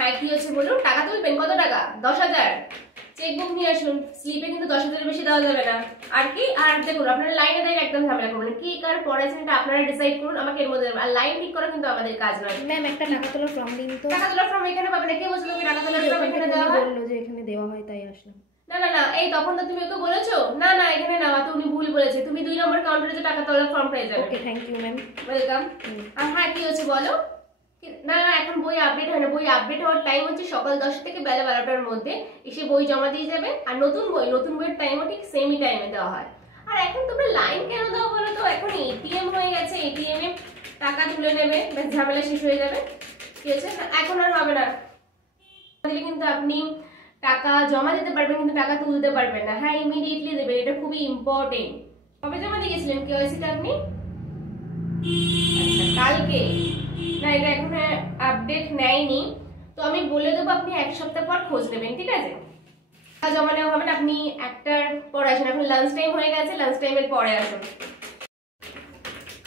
হ্যাঁ কি হচ্ছে বলুন? টাকা তুলবেন? কত টাকা? 10,000। চেকবুক নিয়ে আসুন। স্লিপে কিন্তু 10,000 বেশি দেওয়া যাবে না। আর কি? আর দেখুন আপনারা লাইনে দাঁড়িয়ে একদম ঝামেলা করবেন। কি কার পড়াচ্ছেন এটা আপনারা ডিসাইড করুন, আমাকে এর মধ্যে আর লাইন ঠিক করা কিন্তু আমাদের কাজ নয়। ম্যাম একটা টাকা তোলার ফর্ম দিন তো। টাকা তোলার ফর্ম এখানে পাবেন না। কে বলছিল তুমি টাকা তোলার ফর্ম এখানে দেওয়া হয়? বললো যে এখানে দেওয়া হয় তাই আসলাম। না না না, এই তখন তো তুমি ওকে বলেছো না না এখানে নাও, তো উনি ভুল বলেছে। তুমি 2 নম্বর কাউন্টারে যে টাকা তোলার ফর্ম পেয়ে যাবে। Okay thank you ma'am. Welcome. আর হ্যাঁ কি হচ্ছে বলো? না না এখন বই আপডেট হয় না। বই আপডেট হওয়ার টাইম হচ্ছে সকাল 10 থেকে বেলা 12টার মধ্যে। এসে বই জমা দিয়ে যাবে। আর নতুন বইয়ের টাইমও ঠিক সেমই টাইমে দেওয়া হয়। আর এখন তোমরা লাইন কেন দাও বলো তো? এখন এটিএম হয়ে গেছে, এটিএম এ টাকা তুলে নেবে, ব্যাস ঝামেলা শেষ হয়ে যাবে। ঠিক আছে, এখন আর হবে না। দিলে কিন্তু আপনি টাকা জমা দিতে পারবেন কিন্তু টাকা তুলতে পারবেন না। হ্যাঁ ইমিডিয়েটলি দেবেন, এটা খুবই ইম্পর্টেন্ট। কবে জমা দিয়ে গেছিলেন কেওয়াইসিটা আপনি? আচ্ছা কালকে। না এটা এখন আপডেট নেয়নি, তো আমি বলে দেবো আপনি 1 সপ্তাহ পর খোঁজ নেবেন, ঠিক আছে? জমা নেওয়া হবে না, আপনি 1টার পরে আসুন। এখন লাঞ্চ টাইম হয়ে গেছে, লাঞ্চ টাইমের পরে আসুন।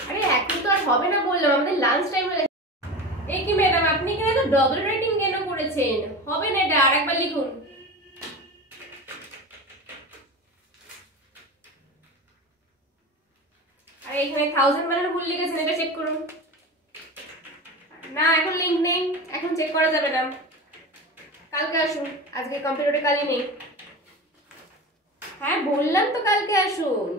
আরে এখন তো আর হবে না বললাম, আমাদের লাঞ্চ টাইম হয়ে গেছে। এই কি ম্যাডাম আপনি এখানে তো ডবল রেটিং কেন করেছেন? হবে না, এটা আরেকবার লিখুন। আরে এখানে 1000 মানে ভুল লিখেছেন, এটা চেক করুন। না এখন লিংক নেই, এখন চেক করা যাবে না। কালকে আসুন, আজকে কম্পিউটারে কালই নেই। হ্যাঁ বললাম তো কালকে আসুন।